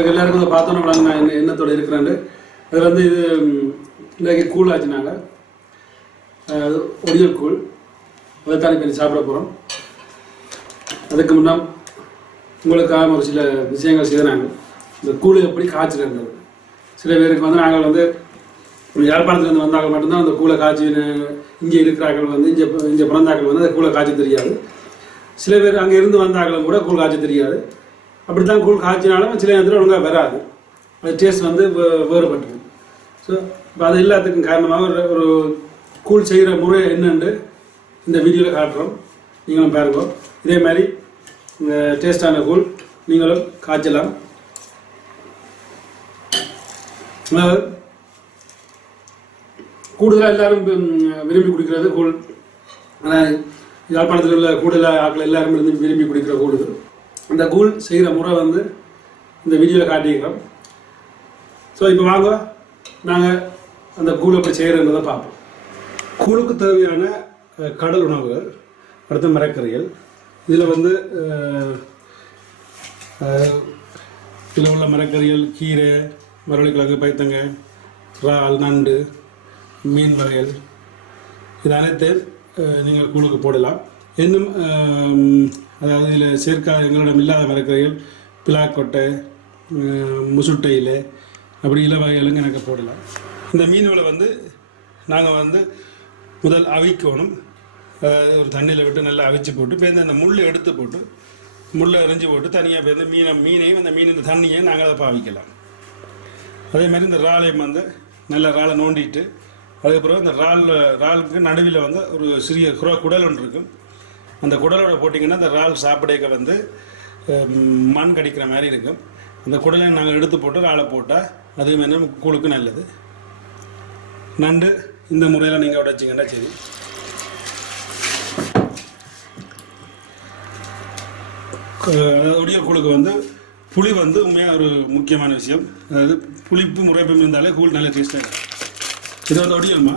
உங்களுக்கு எல்லாருக்கும் இதை பார்த்தோன்னு விளங்க நான் என்ன எண்ணத்தோடு இருக்கிறேன் அது வந்து இது இன்றைக்கு கூழ் ஆச்சுனாங்க நாங்கள் ஒடியல் கூழ். அதைத்தான் இப்போ சாப்பிட போகிறோம் அதுக்கு முன்னால் உங்களுக்காக ஒரு சில விஷயங்கள் செய்தாங்க. இந்த கூழ் எப்படி காய்ச்சிருந்தது சில பேருக்கு வந்து நாங்கள் வந்து யாழ்ப்பாணத்துலேருந்து வந்தாங்க மட்டும்தான் அந்த கூழை காய்ச்சி இங்கே இருக்கிறார்கள் வந்து இங்கே இங்கே பிறந்தாக்கள் வந்து அந்த கூழை காய்ச்சி தெரியாது. சில பேர் அங்கே இருந்து வந்தாக்களும் கூட கூழ் காய்ச்ச தெரியாது. அப்படி தான் கூழ் காய்ச்சினாலும் சில நேரத்தில் ஒழுங்காக வராது. அது டேஸ்ட் வந்து வேறுபட்டது. ஸோ இப்போ அது எல்லாத்துக்கும் காரணமாக ஒரு ஒரு கூழ் செய்கிற முறை என்னென்று இந்த வீடியோவில் காட்டுறோம். நீங்களும் பாருங்கள் இதே மாதிரி இந்த டேஸ்டான கூழ் நீங்களும் காய்ச்சலாம். கூடுதலாக எல்லாரும் விரும்பி குடிக்கிறது கூழ். ஆனால் யாழ்ப்பாணத்தில் உள்ள கூடுதலாக ஆட்கள் எல்லாரும் இருந்து விரும்பி குடிக்கிற கூழ் இந்த அந்த கூழ் செய்கிற முறை வந்து இந்த வீடியோவில் காட்டியிருக்கிறோம். ஸோ இப்போ வாங்க நாங்கள் அந்த கூழ் எப்படி செய்கிறன்றதை பார்ப்போம். கூழுக்கு தேவையான கடல் உணவுகள் அடுத்து மரக்கறிகள். இதில் வந்து இதில் உள்ள மரக்கறிகள் கீரை மரவள்ளிக்கிழங்கு பைத்தங்க இறால் நண்டு மீன் வகைகள். இது அனைத்தையும் நீங்கள் கூழுக்கு போடலாம். இன்னும் அதாவது இதில் சேர்க்கா எங்களிடம் இல்லாத மரக்கறிகள் பிளாக்கொட்டை முசுட்டையில் அப்படி இலை வகைகளும் எனக்கு போடலாம் இந்த மீன்களை வந்து நாங்கள் வந்து முதல் அவிக்கணும். ஒரு தண்ணியில் விட்டு நல்லா அவிச்சு போட்டு பேருந்து அந்த முள்ளை எடுத்து போட்டு முள்ளை எரிஞ்சு போட்டு தனியாக பேருந்து மீனை மீனையும் அந்த மீன் தண்ணியை நாங்கள் அதை பாவிக்கலாம். அதே மாதிரி இந்த இறாலையும் வந்து நல்ல இறாலை நோண்டிட்டு அதுக்கப்புறம் இந்த இறால் இறாலுக்கு நடுவில் வந்து ஒரு சிறிய குரோ குடல் ஒன்று இருக்கும். அந்த குடலோட போட்டிங்கன்னா அந்த இறால் சாப்பிடக்க வந்து மண் கடிக்கிற மாதிரி இருக்கும். அந்த குடலை நாங்கள் எடுத்து போட்டு இறாலை போட்டால் அது மாதிரி கூழுக்கு நல்லது. நண்டு இந்த முறையில் நீங்கள் உடைச்சிங்கன்னா சரி. உடைய ஒடியல் கூழுக்கு வந்து புளி வந்து உண்மையாக ஒரு முக்கியமான விஷயம். அதாவது புளிப்பு முறைப்பு இருந்தாலே கூழ் நல்ல டேஸ்ட்டாக இருக்கும். இது வந்து ஒடியல்மா?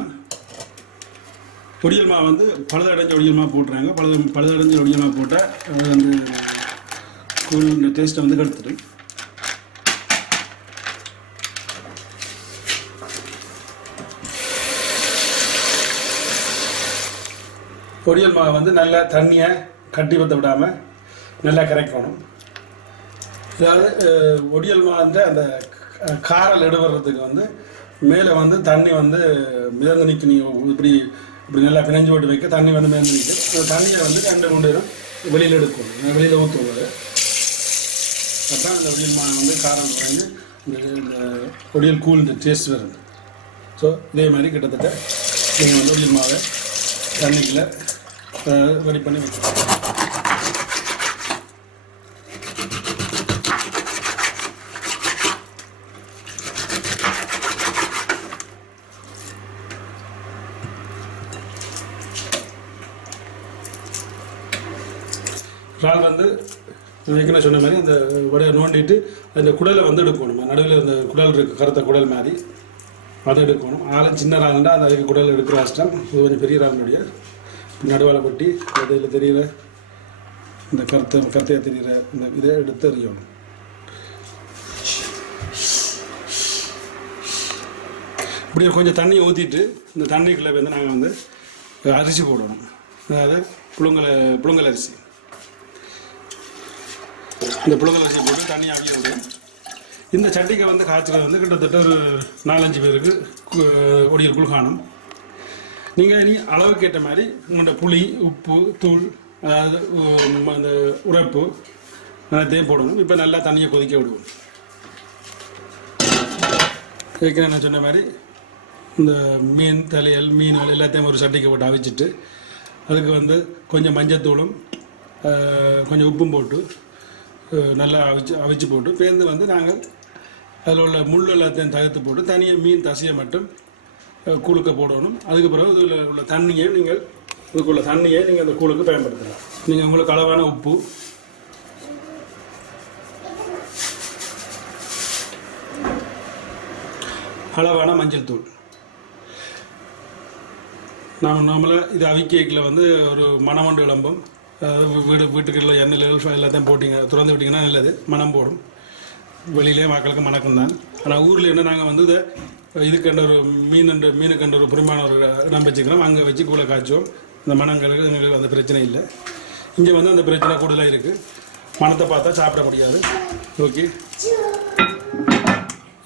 ஒடியல்மா வந்து பழுதடைஞ்ச ஒடியல்மா போட்டுறாங்க. பழுது பழுதடைஞ்ச ஒடியல்மா போட்டால் அது வந்து கூழ் டேஸ்ட்டை வந்து கெடுத்துடும். பொரியல் மாவை வந்து நல்லா தண்ணியை கட்டி வத்த விடாமல் நல்லா கரைக்கணும். அதாவது ஒடியல் மாவு வந்து அந்த காரல் எடுவறதுக்கு வந்து மேலே வந்து தண்ணி வந்து மிதந்து நிற்கும் நீங்கள் இப்படி இப்படி நல்லா பிணைஞ்சு போட்டு வைக்க தண்ணி வந்து மேலே நிற்கும் அந்த தண்ணியை வந்து ரெண்டு மூணு நேரம் வெளியில் எடுக்கணும். வெளியில் ஊற்றுவது அதான் அந்த வெளியில் மா வந்து காரம் குறைஞ்சு இந்த இந்த ஒடியல் கூல் இந்த டேஸ்ட் வருது. ஸோ இதே மாதிரி கிட்டத்தட்ட நீங்கள் வந்து வெளியில் மாவை தண்ணிக்குள்ளே ரெடி பண்ணி வைக்கணும் இறால் வந்து ஏற்கனவே சொன்ன மாதிரி அந்த உடைய நோண்டிட்டு அந்த குடலை வந்து எடுக்கணும். நடுவில் அந்த குடல் இருக்குது கருத்த குடல் மாதிரி. அதை எடுக்கணும். ஆளும் சின்ன இறால்னா அந்த அதுக்கு குடல் எடுக்கிற கஷ்டம். இது கொஞ்சம் பெரிய இறாலுடைய நடுவால் கொட்டி அதில் தெரிகிற இந்த கருத்த கருத்தையாக தெரிகிற இந்த இதை எடுத்து எறியணும் இப்படி கொஞ்சம் தண்ணி ஊற்றிட்டு இந்த தண்ணிக்குள்ளே வந்து நாங்கள் வந்து அரிசி போடணும். அதாவது புழுங்கல் புழுங்கல் அரிசி. இந்த புழுங்கல் போட்டு தண்ணி ஆவிய விடும் இந்த சட்டிக்கை வந்து காய்ச்சல் வந்து கிட்டத்தட்ட ஒரு நாலஞ்சு பேருக்கு ஒடியில் ஒடியல் நீங்கள் நீ அளவுக்கு ஏற்ற மாதிரி உங்களோட புளி உப்பு தூள் அதாவது அந்த உரைப்பு எல்லாத்தையும் போடணும். இப்போ நல்லா தண்ணியை கொதிக்க விடுவோம். ஏற்கனவே நான் சொன்ன மாதிரி இந்த மீன் தலையல் மீன்கள் எல்லாத்தையும் ஒரு சட்டிக்கு போட்டு அவிச்சிட்டு அதுக்கு வந்து கொஞ்சம் மஞ்சத்தூளும் கொஞ்சம் உப்பும் போட்டு நல்லா அவிச்சு அவிச்சு போட்டு பேருந்து வந்து நாங்கள் அதில் உள்ள முள் எல்லாத்தையும் தகர்த்து போட்டு தனியாக மீன் தசையை மட்டும் ஆஹ், கூழுக்க போடணும். அதுக்கு பிறகு இதில் உள்ள தண்ணியை நீங்கள் இதுக்குள்ள தண்ணியை நீங்கள் அந்த கூழுக்கு பயன்படுத்தலாம். நீங்கள் உங்களுக்கு அளவான உப்பு. அளவான மஞ்சள் தூள். நாம் நார்மலாக இது அவிக்கேக்கில் வந்து ஒரு மணமண்டு விளம்பம். வீடு வீட்டுக்குள்ள எண்ணெய் எல்லாத்தையும் போட்டிங்க திறந்து விட்டிங்கன்னா நல்லது. மனம் போடும். வெளியிலே மக்களுக்கு மணக்கம் தான் ஆனால் ஊரில் என்ன நாங்கள் வந்து இதை இதுக்கண்ட ஒரு மீன் மீனுக்கண்ட ஒரு புறமான ஒரு இடம் வச்சுக்கிறோம். அங்கே வச்சு கூலை காய்ச்சோம். இந்த மனங்களுக்கு எங்களுக்கு அந்த பிரச்சனை இல்லை. இங்கே வந்து அந்த பிரச்சனை கூடுதலாக இருக்குது மனத்தை பார்த்தா சாப்பிட முடியாது. ஓகே.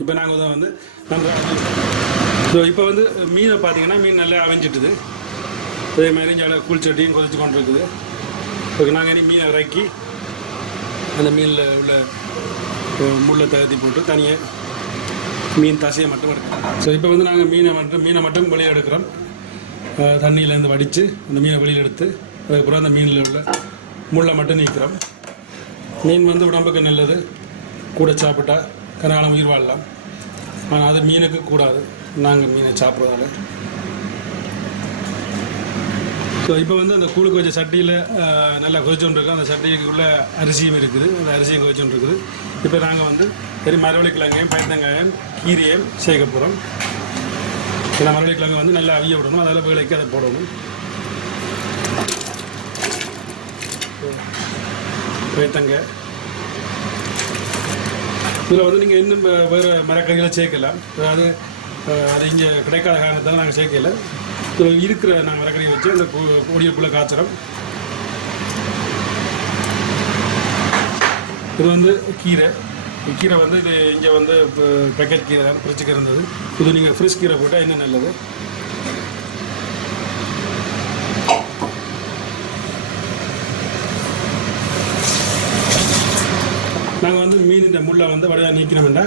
இப்போ நாங்கள் வந்து நன்றாக ஸோ இப்போ வந்து மீனை பார்த்தீங்கன்னா மீன் நல்லா அவிஞ்சிட்டுது. அதே மாதிரி இங்கே குளிச்சட்டியும் கொதிச்சு கொண்டு இருக்குது ஓகே நாங்கள் இனி மீனை இறக்கி அந்த மீனில் உள்ள முள்ளை தகுதி போட்டு தனியாக மீன் தசையை மட்டும் எடுக்கிறோம் ஸோ இப்போ வந்து நாங்கள் மீனை மட்டும் மீனை மட்டும் வெளியே எடுக்கிறோம். தண்ணியிலேருந்து வடித்து அந்த மீனை வெளியில் எடுத்து அதுக்கப்புறம் அந்த மீனில் உள்ள முள்ளை மட்டும் நீக்கிறோம். மீன் வந்து உடம்புக்கு நல்லது. கூட சாப்பிட்டா கனாலம் உயிர் வாழலாம். ஆனால் அது மீனுக்கு கூடாது. நாங்கள் மீனை சாப்பிட்றதால. ஸோ இப்போ வந்து அந்த கூழுக்கு வச்ச சட்டியில் நல்லா கொதிச்சோன்னு இருக்கு அந்த சட்டிக்குள்ளே அரிசியும் இருக்குது. அந்த அரிசியும் கொதிச்சோன்னு இருக்குது இப்போ நாங்கள் வந்து பெரிய மரவள்ளி கிழங்கையும் பயத்தங்காயம் கீரையும் சேர்க்க போகிறோம் இந்த மரவள்ளி கிழங்கு வந்து நல்லா அவிய விடணும். அதில் வேலைக்கு அதை போடணும். பயத்தங்காய் இதில் வந்து நீங்கள் இன்னும் வேறு மரக்கறிகளை சேர்க்கலாம். அதாவது அது இங்கே கிடைக்காத காரணத்தால் நாங்கள் சேர்க்கல. இருக்கிற நாங்கள் மரக்கறியை வச்சு அந்த கொடியக்குள்ளே காய்ச்சறோம் இது வந்து கீரை. கீரை வந்து இது இங்கே வந்து பேக்கெட் கீரை தான் ஃப்ரிட்ஜுக்கு இருந்தது இது நீங்கள் ஃப்ரெஷ் கீரை போட்டால் இன்னும் நல்லது? நாங்கள் வந்து மீன் இந்த முள்ளை வந்து வடையாக நீக்கணும்னா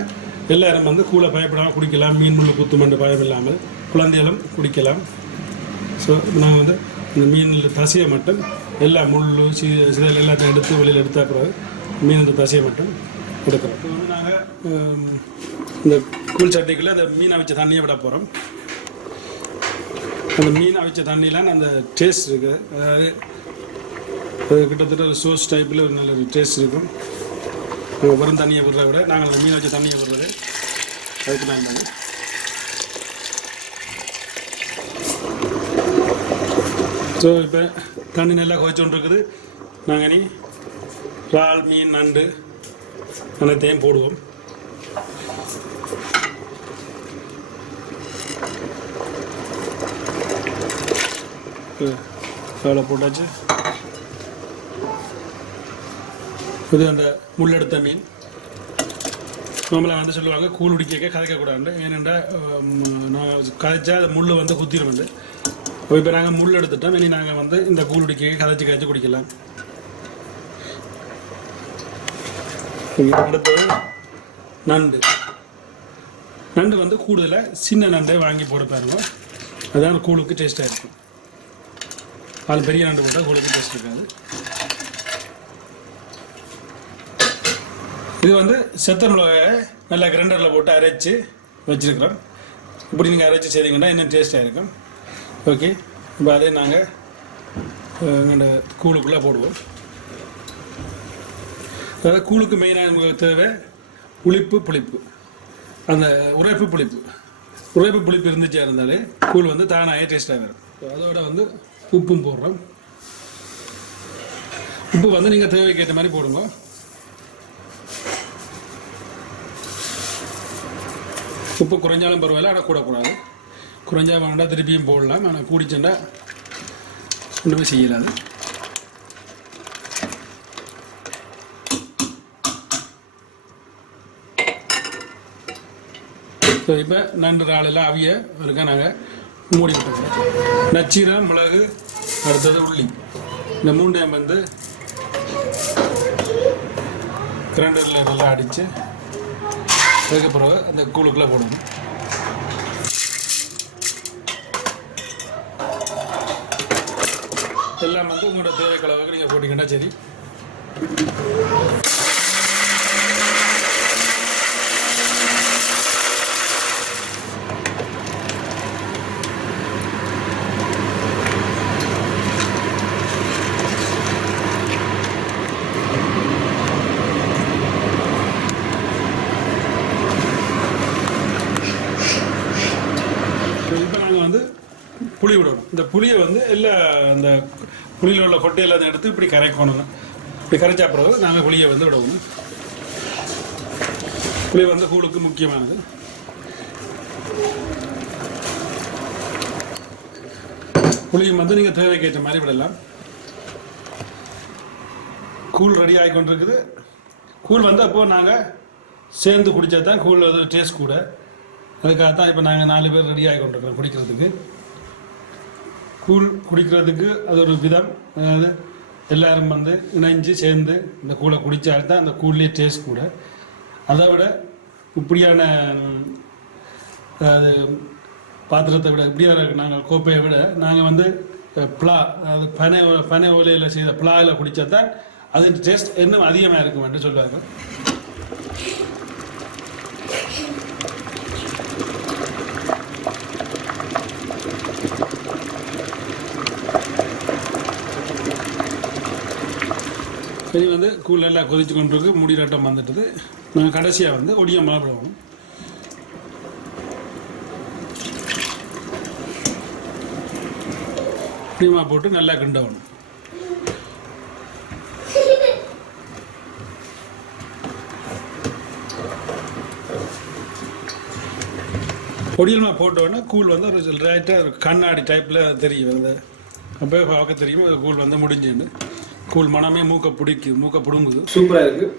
எல்லாரும் வந்து கூழ பயப்படாமல் குடிக்கலாம். மீன் முள் குத்துமண்டு பயம் இல்லாமல். குழந்தைகளும் குடிக்கலாம். ஸோ நாங்கள் வந்து இந்த மீனில் தசையை மட்டும் எல்லா முள் சி சிதல் எல்லாத்தையும் எடுத்து வெளியில் எடுத்த பிறகு மீன் தசையை மட்டும் எடுக்கிறோம் இப்போ வந்து நாங்கள் இந்த கூழ் சட்டிக்குள்ளே அந்த மீன் அவிச்ச தண்ணியை விட போகிறோம் அந்த மீன் அவிச்ச தண்ணியில் அந்த டேஸ்ட் இருக்குது அதாவது அது கிட்டத்தட்ட ஒரு சோஸ் டைப்பில் ஒரு நல்ல ஒரு டேஸ்ட் இருக்கும். வெறும் தண்ணியை விடுறத விட நாங்கள் அந்த மீன் வச்ச தண்ணியை விடுறது. அதுக்கு நல்லது ஸோ இப்போ தண்ணி நல்லா கொதிச்சோண்டு இருக்குது நாங்கள் இனி இறால் மீன் நண்டு அனைத்தையும் போடுவோம். வேலை போட்டாச்சு. இது அந்த முள்ளெடுத்த மீன். நம்மளை வந்து சொல்லுவாங்க கூழ் உடிக்க கதைக்கக்கூடாது ஏனென்றால் நான் கதைச்சா அது முள் வந்து குத்திடும் இப்போ நாங்கள் முள் எடுத்துட்டோம். இனி நாங்கள் வந்து இந்த கூழ் உடிக்க கதைச்சி கதைச்சி குடிக்கலாம் அடுத்தது நண்டு. நண்டு வந்து கூடுதலாக சின்ன நண்டை வாங்கி போட பாருங்க. அதான் கூழுக்கு டேஸ்ட்டாக இருக்கும். அது பெரிய நண்டு போட்டால் கூழுக்கு டேஸ்ட் இருக்காது. இது வந்து செத்த மிளகாயை நல்லா கிரைண்டரில் போட்டு அரைச்சி வச்சுருக்குறோம். இப்படி நீங்கள் அரைச்சி செய்தீங்கன்னா இன்னும் டேஸ்ட்டாக இருக்கும். ஓகே இப்போ அதே நாங்கள் எங்களோட கூழுக்குள்ளே போடுவோம். அதாவது கூழுக்கு மெயினாக நமக்கு தேவை புளிப்பு புளிப்பு. அந்த உரைப்பு புளிப்பு. உரைப்பு புளிப்பு இருந்துச்சா இருந்தாலே கூழ் வந்து தானாக டேஸ்ட்டாக வரும். அதோட வந்து உப்பும் போடுறோம். உப்பு வந்து நீங்கள் தேவைக்கு ஏற்ற மாதிரி போடுங்க. உப்பு குறைஞ்சாலும் பரவாயில்ல ஆனால் கூடக்கூடாது குறைஞ்சா வேண்டாம் திருப்பியும் போடலாம். ஆனால் கூடிச்சண்டா ஒன்றுமே செய்யலாது ஸோ இப்போ நண்டு இறாலெல்லாம் அவிய இருக்க நாங்கள் மூடி விட்டுருக்கோம் நச்சீரம் மிளகு அடுத்தது உள்ளி. இந்த மூண்டையும் வந்து கிரைண்டரில் நல்லா அடித்து அதுக்கு பிறகு அந்த கூழுக்குள்ளே போடணும். எல்லாம் வந்து உங்களோட தேவைக்கு அளவுக்கு நீங்கள் போட்டிங்கன்னா சரி. இப்போ வந்து புளி விடணும். இந்த புளியை வந்து எல்லா அந்த புளியில் உள்ள கொட்டையெல்லாம் எடுத்து இப்படி கரைக்கணும் இப்படி கரைச்சா பிறகு நாங்கள் புளியை வந்து விடணும் புளி வந்து கூழுக்கு முக்கியமானது. புளியும் வந்து நீங்கள் தேவைக்கு ஏற்ற மாதிரி விடலாம். கூழ் ரெடி ஆகி கொண்டிருக்குது. கூழ் வந்து அப்போ நாங்கள் சேர்ந்து குடித்தா தான் கூழ் அது டேஸ்ட் கூட. அதுக்காக தான் இப்போ நாங்கள் நாலு பேர் ரெடி ஆகி கொண்டிருக்கிறோம் குடிக்கிறதுக்கு. கூழ் குடிக்கிறதுக்கு அது ஒரு விதம். அதாவது எல்லாரும் வந்து இணைஞ்சு சேர்ந்து இந்த கூழை குடித்தால்தான் அந்த கூழ்லேயே டேஸ்ட் கூட. அதை விட இப்படியான அதாவது பாத்திரத்தை விட இப்படியான நாங்கள் கோப்பையை விட நாங்கள் வந்து பிளா அதாவது பனை பனை ஓலையில் செய்த பிளாவில் குடித்தா தான் டேஸ்ட் இன்னும் அதிகமாக இருக்கும் என்று சொல்லுவாங்க பெரிய வந்து கூழ் எல்லாம் கொதிச்சு கொண்டிருக்கு முடிராட்டம் வந்துட்டது. நாங்கள் கடைசியாக வந்து ஒடிய மழை விடணும் புளிமா போட்டு நல்லா கிண்டவணும் பொடியல்மா போட்டோன்னா கூழ் வந்து ஒரு ரைட்டாக ஒரு கண்ணாடி டைப்பில் தெரியும். அந்த அப்போ பார்க்க தெரியும். கூழ் வந்து முடிஞ்சுன்னு. கூழ் மனமே மூக்க பிடிக்கு மூக்க பிடுங்குது. சூப்பராக இருக்குது